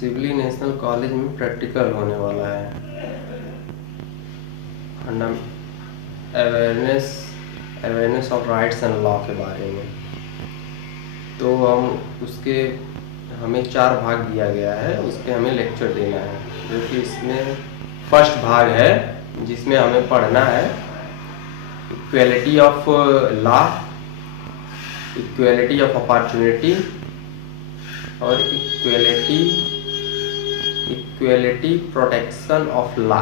Sivli national college में practical होने वाला है। Awareness of rights and law के बारे में। तो हमें 4 भाग दिया गया है, उस पर हमें लेक्चर देना है, जो कि इसमें फर्स्ट भाग है जिसमें हमें पढ़ना है equality of law, equality of opportunity और इक्वेलिटी प्रोटेक्शन ऑफ लॉ।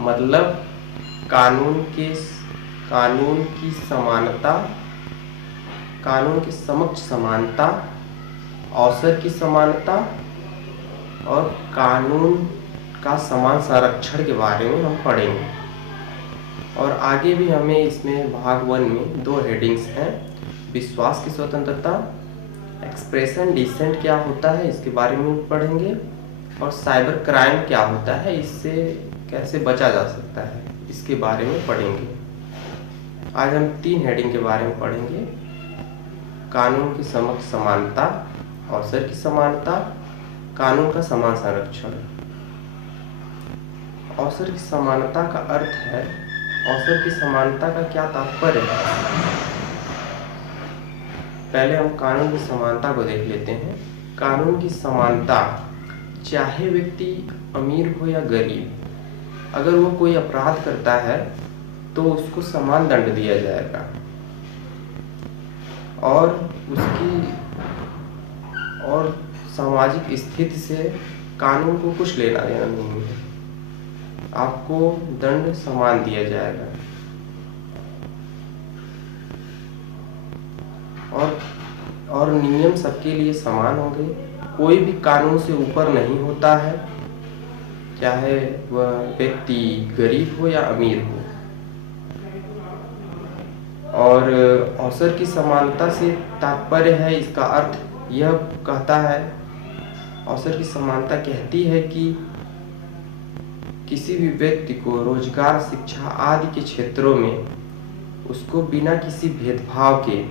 मतलब कानून की समानता, कानून के समक्ष समानता, अवसर की समानता और कानून का समान संरक्षण के बारे में हम पढ़ेंगे। और आगे भी हमें इसमें भाग 1 में 2 हेडिंग्स हैं। विश्वास की स्वतंत्रता, एक्सप्रेशन डिसेंट क्या होता है इसके बारे में पढ़ेंगे, और साइबर क्राइम क्या होता है, इससे कैसे बचा जा सकता है इसके बारे में पढ़ेंगे। आज हम 3 हेडिंग के बारे में पढ़ेंगे। कानून की समक्ष समानता, अवसर की समानता, कानून का समान संरक्षण। अवसर की समानता का अर्थ है, अवसर की समानता का क्या तात्पर्य है। पहले हम कानून की समानता को देख लेते हैं। कानून की समानता, चाहे व्यक्ति अमीर हो या गरीब, अगर वो कोई अपराध करता है तो उसको समान दंड दिया जाएगा और सामाजिक स्थिति से कानून को कुछ लेना देना नहीं है। आपको दंड समान दिया जाएगा और नियम सबके लिए समान होंगे। कोई भी कानून से ऊपर नहीं होता है, चाहे वह व्यक्ति गरीब हो या अमीर हो। और अवसर की समानता से तात्पर्य है, इसका अर्थ यह कहता है, अवसर की समानता कहती है कि किसी भी व्यक्ति को रोजगार, शिक्षा आदि के क्षेत्रों में उसको बिना किसी भेदभाव के,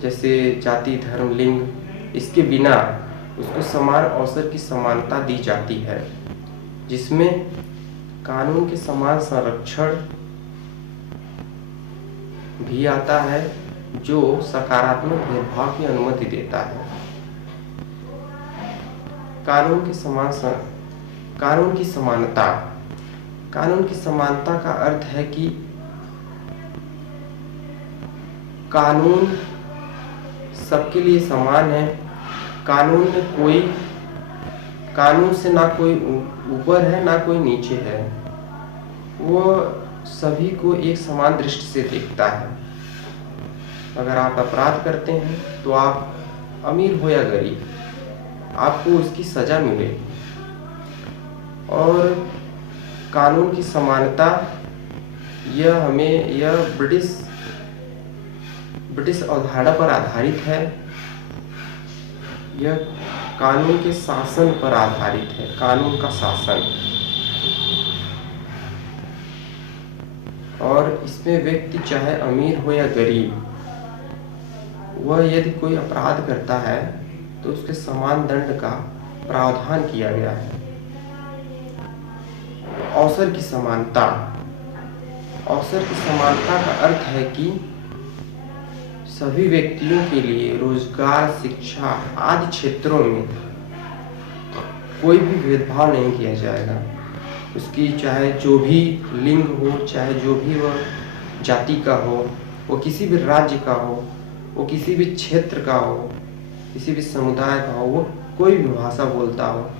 जैसे जाति, धर्म, लिंग, इसके बिना उसको समान अवसर की समानता दी जाती है, जिसमें कानून के समान संरक्षण भी आता है, जो सकारात्मक भेदभाव की अनुमति देता है। कानून की समानता का अर्थ है कि कानून सबके लिए समान है। कानून से ना कोई ऊपर है ना कोई नीचे है, वो सभी को एक समान दृष्टि से देखता है। अगर आप अपराध करते हैं तो आप अमीर हो या गरीब, आपको उसकी सजा मिलेगी। और कानून की समानता यह ब्रिटिश अवधारणा पर आधारित है। यह कानून के शासन पर आधारित है, कानून का शासन। और इसमें व्यक्ति चाहे अमीर हो या गरीब, वह यदि कोई अपराध करता है तो उसके समान दंड का प्रावधान किया गया है। अवसर की समानता का अर्थ है कि सभी व्यक्तियों के लिए रोजगार, शिक्षा आदि क्षेत्रों में कोई भी भेदभाव नहीं किया जाएगा। उसकी चाहे जो भी लिंग हो, चाहे जो भी वह जाति का हो, वो किसी भी राज्य का हो, वो किसी भी क्षेत्र का हो, किसी भी समुदाय का हो, वो कोई भी भाषा बोलता हो,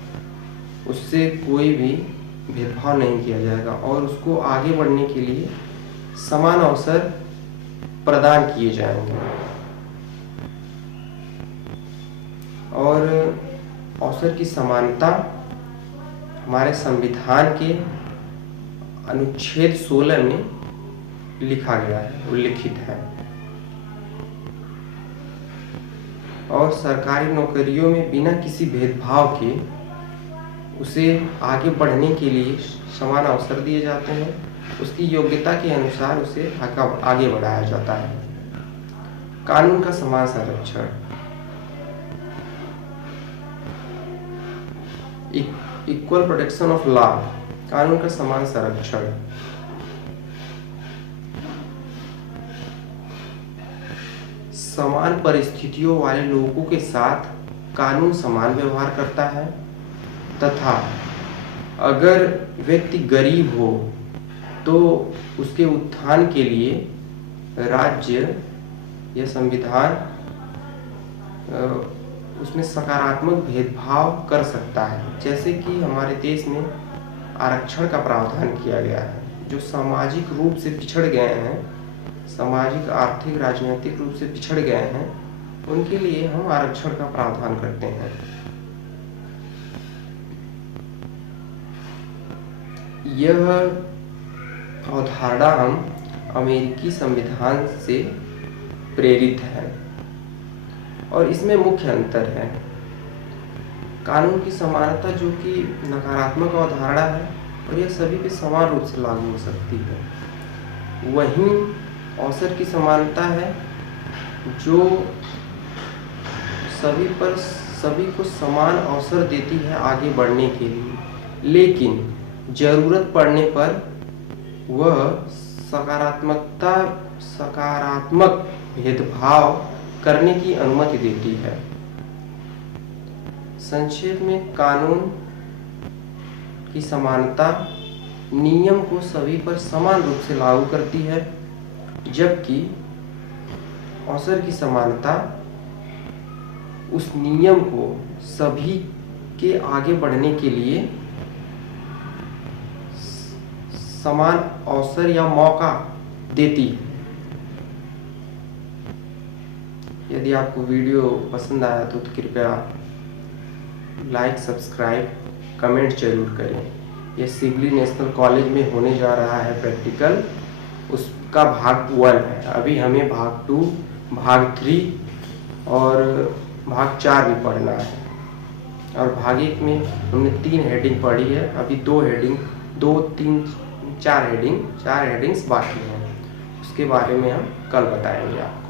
उससे कोई भी भेदभाव नहीं किया जाएगा और उसको आगे बढ़ने के लिए समान अवसर प्रदान किए जाएंगे। और अवसर की समानता हमारे संविधान के अनुच्छेद 16 में लिखा गया है, उल्लिखित है। और सरकारी नौकरियों में बिना किसी भेदभाव के उसे आगे बढ़ने के लिए समान अवसर दिए जाते हैं। उसकी योग्यता के अनुसार उसे आगे बढ़ाया जाता है। कानून का समान संरक्षण, इक्वल प्रोटेक्शन ऑफ लॉ, कानून का समान संरक्षण। समान परिस्थितियों वाले लोगों के साथ कानून समान व्यवहार करता है तथा अगर व्यक्ति गरीब हो तो उसके उत्थान के लिए राज्य या संविधान उसमें सकारात्मक भेदभाव कर सकता है। जैसे कि हमारे देश में आरक्षण का प्रावधान किया गया है। जो सामाजिक रूप से पिछड़ गए हैं, सामाजिक आर्थिक राजनीतिक रूप से पिछड़ गए हैं, उनके लिए हम आरक्षण का प्रावधान करते हैं। यह अवधारणा हम अमेरिकी संविधान से प्रेरित है और इसमें मुख्य अंतर है। कानून की समानता जो कि नकारात्मक अवधारणा है और यह सभी पे समान रूप से लागू हो सकती है। वहीं अवसर की समानता है जो सभी को समान अवसर देती है आगे बढ़ने के लिए, लेकिन जरूरत पड़ने पर वह सकारात्मक भेदभाव करने की अनुमति देती है। संक्षेप में कानून की समानता नियम को सभी पर समान रूप से लागू करती है, जबकि अवसर की समानता उस नियम को सभी के आगे बढ़ने के लिए समान अवसर या मौका देती है। यदि आपको वीडियो पसंद आया तो कृपया लाइक, सब्सक्राइब, कमेंट जरूर करें। यह सिवली नेशनल कॉलेज में होने जा रहा है प्रैक्टिकल, उसका भाग 1 है। अभी हमें भाग 2, भाग 3 और भाग 4 भी पढ़ना है। और भाग 1 में हमने 3 हेडिंग पढ़ी है, अभी 4 हेडिंग्स बाकी हैं। उसके बारे में हम कल बताएंगे आपको।